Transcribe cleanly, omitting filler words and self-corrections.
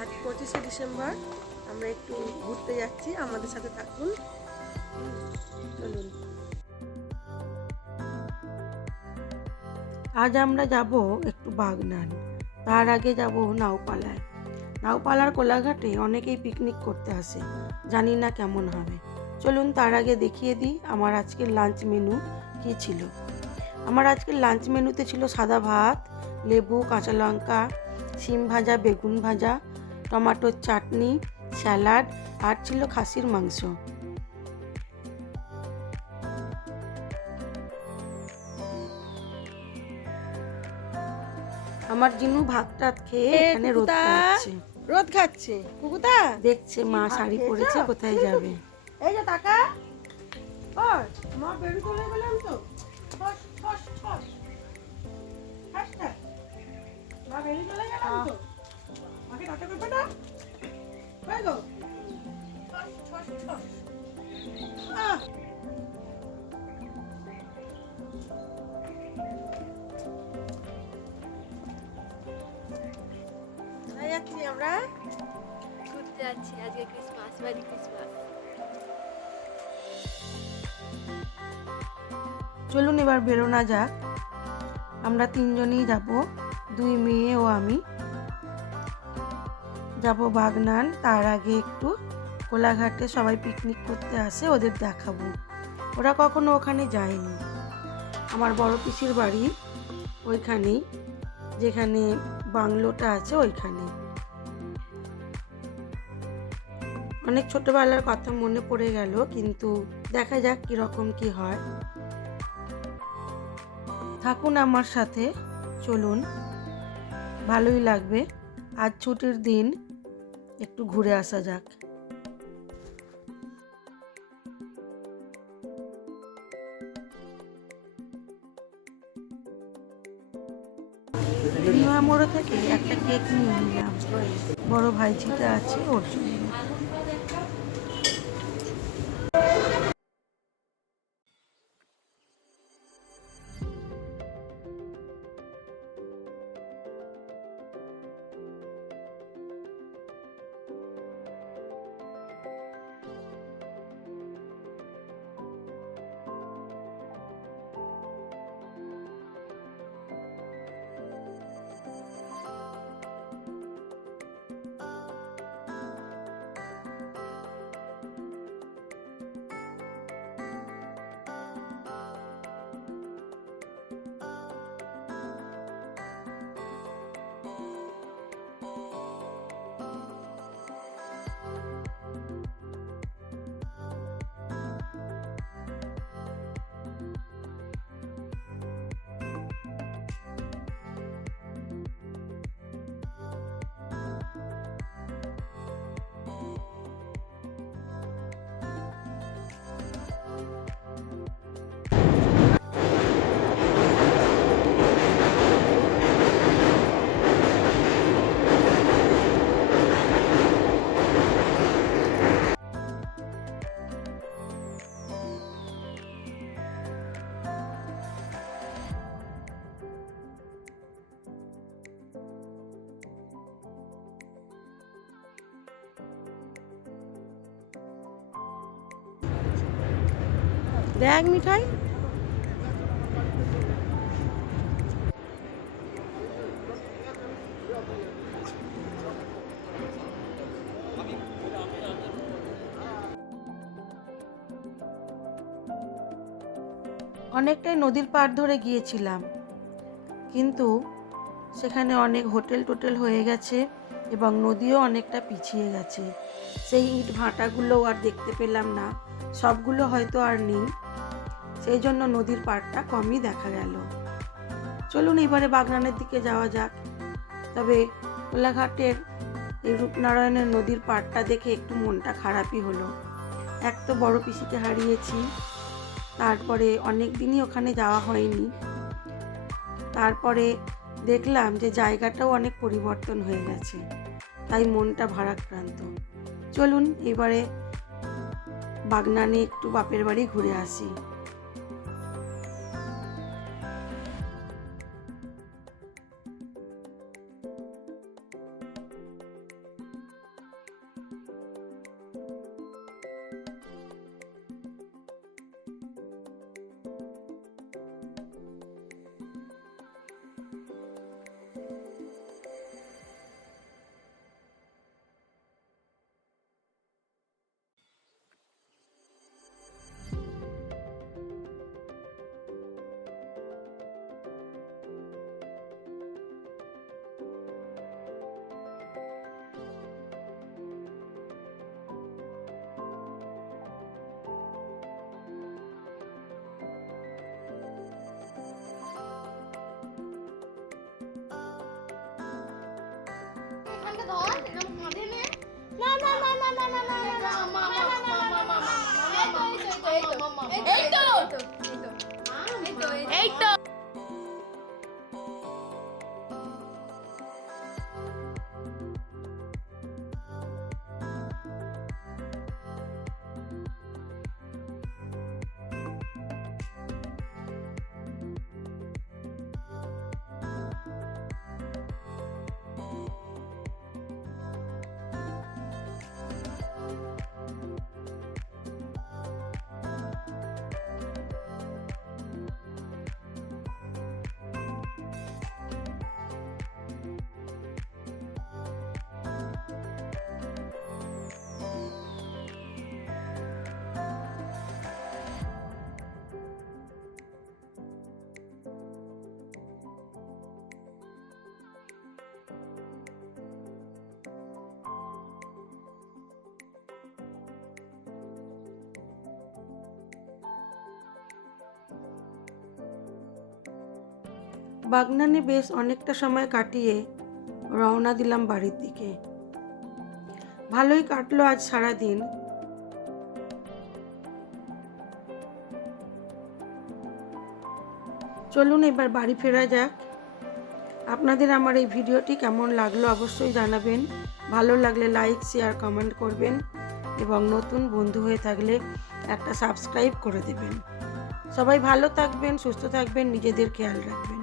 আজ 25শে ডিসেম্বর, আমরা একটু ঘুরতে যাচ্ছি, আমাদের সাথে থাকুন। চলুন। আজ আমরা যাব একটু বাগনান, তার আগে যাব নাওপালায়। নাওপালার কোলাঘাটে অনেকেই পিকনিক করতে আসে, জানি না কেমন হবে। চলুন তার আগে দেখিয়ে দিই আমার আজকের লাঞ্চ মেনু কী ছিল। আমার আজকের লাঞ্চ মেনুতে ছিল সাদা ভাত, লেবু, কাঁচা লঙ্কা, শিম ভাজা, বেগুন ভাজা, টমেটোর চাটনি, স্যালাড আর ছিল খাসির মাংস। আমার জিনু ভাত টাত খেয়ে এখানে রোদ খাচ্ছে। কুকুতা দেখছে মা শাড়ি পরেছে, কোথায় যাবে। এই যে টাকা মা বেরি চলে গেলাম তো। মা বেরি চলে গেলাম তো, মাকে টাটা করবে না। কই গো যাচ্ছি আমরা ঘুরতে যাচ্ছি, আজকে ক্রিসমাস, মেরি ক্রিসমাস। চলুন এবার বেরোনা যাক। আমরা তিনজনই যাব, 2 মেয়ে ও আমি যাব বাগনান। তার আগে একটু কোলাঘাটে সবাই পিকনিক করতে আসে, ওদের দেখাবো। ওরা কখনো ওখানে যায়নি। আমার বড় পিসির বাড়ি ওইখানেই, যেখানে বাংলোটা আছে ওইখানে। অনেক ছোটবেলার কথা মনে পড়ে গেল, কিন্তু দেখা যাক কিরকম কি হয়। থাকুন আমার সাথে, চলুন, ভালোই লাগবে। আজ ছুটির দিন, একটু ঘুরে আসা যাক। বিমা মোড় থেকে একটা কেক নিয়ে নিলাম, বড় ভাইঝিটা আছে ওর জন্য। দেখ মিঠাই, অনেকটাই নদীর পাড় ধরে গিয়েছিলাম, কিন্তু সেখানে অনেক হোটেল টোটেল হয়ে গেছে এবং নদীও অনেকটা পিছিয়ে গেছে। সেই ইট ভাটাগুলো আর দেখতে পেলাম না, সবগুলো হয়তো আর নেই, সেই জন্য নদীর পাড়টা কমই দেখা গেল। চলুন এবারে বাগনানের দিকে যাওয়া যাক। তবে কোলাঘাটের এই রূপনারায়ণের নদীর পাড়টা দেখে একটু মনটা খারাপই হলো। এক তো বড় পিসিকে হারিয়েছি, তারপরে অনেক দিনই ওখানে যাওয়া হয়নি। তারপরে দেখলাম যে জায়গাটাও অনেক পরিবর্তন হয়ে গেছে, তাই মনটা ভারাক্রান্ত। চলুন এবারে বাগনানে একটু বাপের বাড়ি ঘুরে আসি। এই তো বাগনানে বেশ অনেকটা সময় কাটিয়ে রওনা দিলাম বাড়ির দিকে। ভালোই কাটলো আজ সারা দিন। চলুন এবার বাড়ি ফেরা যাক। আপনাদের আমার এই ভিডিওটি কেমন লাগলো অবশ্যই জানাবেন। ভালো লাগলে লাইক, শেয়ার, কমেন্ট করবেন এবং নতুন বন্ধু হয়ে থাকলে একটা সাবস্ক্রাইব করে দেবেন। সবাই ভালো থাকবেন, সুস্থ থাকবেন, নিজেদের খেয়াল রাখবেন।